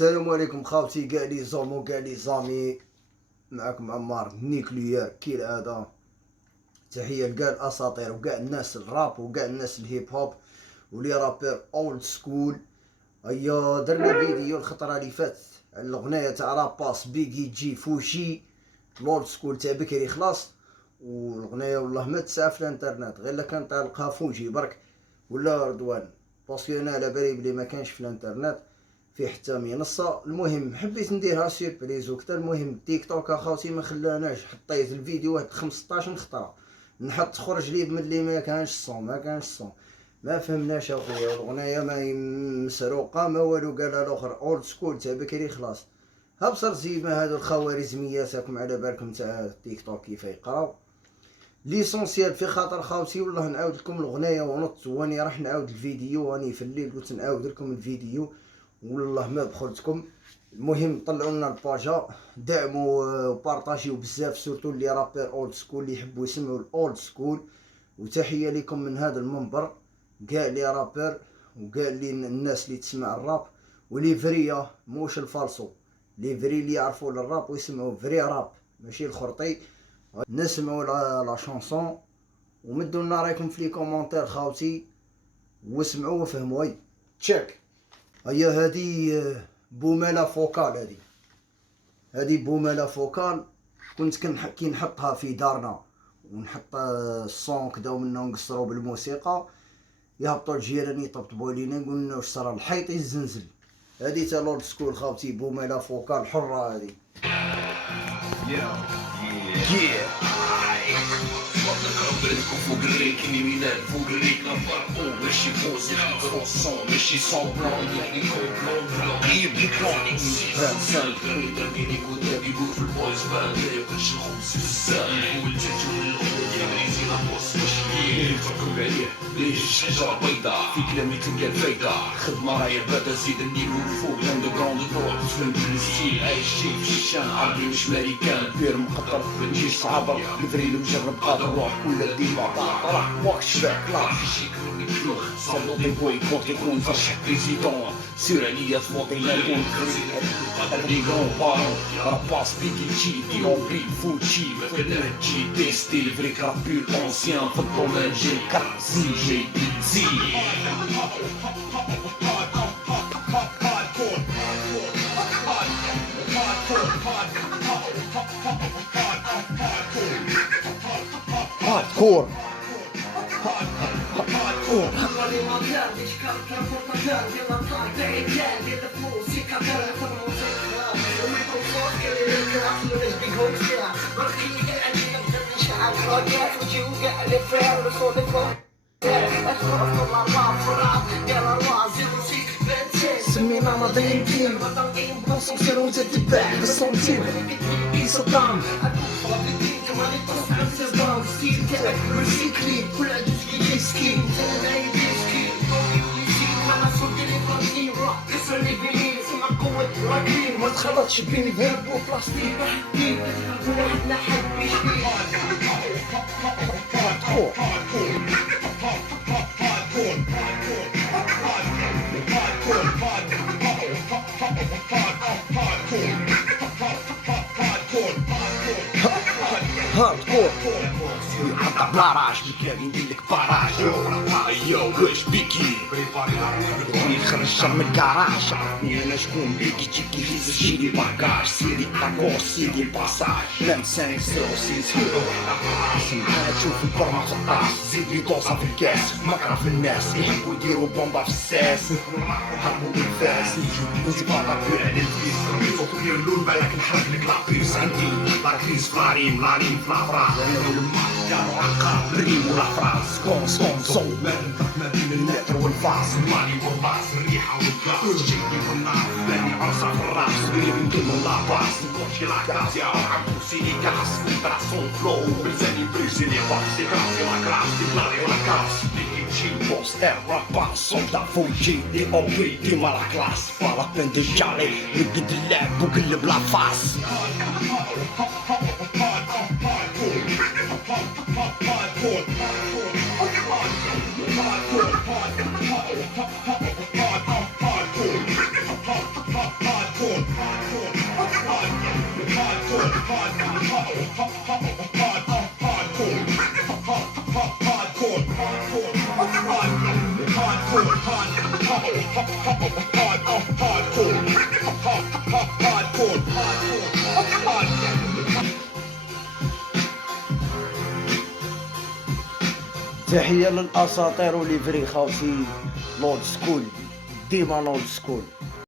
السلام عليكم خاوتي كاع لي زومو كاع لي زامي، معكم عمار نيكليير كي العادة. تحية لكاع الاساطير وكاع الناس الراب وكاع الناس الهيب هوب ولي رابير اولد سكول. هيا درنا فيديو الخطرة اللي فاتت على الاغنية تاع راباس بيجي جي فوشي الاولد سكول تاع بكري خلاص، والاغنية والله ما تسعى في الانترنت غير كان طالقها فوجي برك ولا رضوان، باسكو انا على بالي بلي ما كانش في الانترنت في حتى منصه. المهم حبيت نديرها سيربريز وكذا. المهم تيك توك اخوتي ما خلاناش، حطيت الفيديو واحد 15 خطره نحط خرج لي بملي ما كانش الصون ما فهمناش اخويا. الاغنيه ما مسروقه ما والو، قالها الاخر اولد سكول تاع بكري خلاص. هبصر زيما هادو الخوارزميات راكم على بالكم تاع تيك توك كيف يقراو. ليسونسيال في خاطر خاوتي والله نعاود لكم الاغنيه ونط واني راح نعاود الفيديو واني في الليل قلت نعاود لكم الفيديو والله ما بخلتكم. المهم طلعوا لنا الباجا، دعموا وبارطاجيو بزاف، سورتو اللي رابير اولد سكول اللي يحبوا يسمعوا الاولد سكول. وتحيه لكم من هذا المنبر كاع لي رابير وكاع لي الناس اللي تسمع الراب ولي فريا موش الفالصو، لي فري اللي يعرفوا الراب ويسمعوا فري راب ماشي الخرطي. نسمعوا لا شانسون ومدوا لنا رايكم في لي كومونتير خاوتي واسمعوا وفهموا. تشيك. هيا هادي بومالا فوكال، هادي بومالا فوكال كنت كي نحطها في دارنا ونحط الصون كدا ومنا نقصرو بالموسيقى يهبطوا الجيران يطبطبوا لينا نقول لنا واش صرا الحيط يزنزل. هادي تا لورد سكول خاوتي بومالا فوكال حرة هادي. فوق الريك كريمينال فوق الريك نفرقو ماشي بوزي نضرو الصون ماشي صون بلون يعني كود بلون بلون غيب الكرونيك سان ترميني قدامي يقول في البويز باند لا ياكلش الخبز بزاف والجاج والخبز يغريزي لابوس ماشي نفكرو عليه ليش شجرة بيضا في كلامي تلقى الفايدة خدمة راهي بادا زيد النيفو فوق لاندوغراوند دروب تفهم بالستيل عايشين في الشام عربي مش ماريكان بير مقطر نجيش صعبر الفريل مجرب قادر روح كل ديما طرح واكش باك لاش يشكروني بلوخ صلو دي بوي كونت يكون ترشح بريزيدون سير عليا تفوطي لا يكون هادي كرون بارون راباس بيكي جي ديون بي فوتشي مكان جي تيستي الفريك رابير اونسيان في الدومين جي كات زي جي بي زي هاردكور سمينا ناضرين تيم بوصو سيرو تتباع بالسنتيم صدام ستيل تاعك ريسيكلي كل عدو في سكين تاعي سكين انا صوتي لي بلاستيك كسر لي بيني سمع قوة راكين ما تخلطش بين فيرب وبلاستيك وحدنا حد بيشبيه هاردكور يحط بلاراج بكلامي نديرلك باراج يو كاش بيكي يبغوني نخرج من الكراج عرفني انا شكون بيكي تشيكي فيز جيلي باكاج سيدي باكوس سيدي الباساج لام سان سيرو سيز هيرو سمعنا تشوف البرمة في الطاس زيد لي دوسة في الكاس مكره في الناس يحبوا يديروا بومبا في الساس هربوا بالفاس انتي باطا كل على الفيس صوتو ديال اللون بالك نحرك لك لاكريس عندي لاكريس فاري ملاني في لافراز كانوا عقاب الريم والافراز سكون سكون صوت ما بين المتر والفاس مالي والباس الريحة والغاز جيني والنار باني عرصة في الراس اللي بنكمل لاباس نكونشي لاكاس يا عمو سيدي كاس براسون فلو بلزاني بريزيني باكسي كراسي لاكراس دي بلاري لاكاس G boss راباس صوتا فوجي دي اوبي ديما لا كلاس فالا بين دي جالي نقد اللعب وقلب لا فاس hardcore تحية للأساطير وليفري خاوتي، لولد سكول، ديما لولد سكول.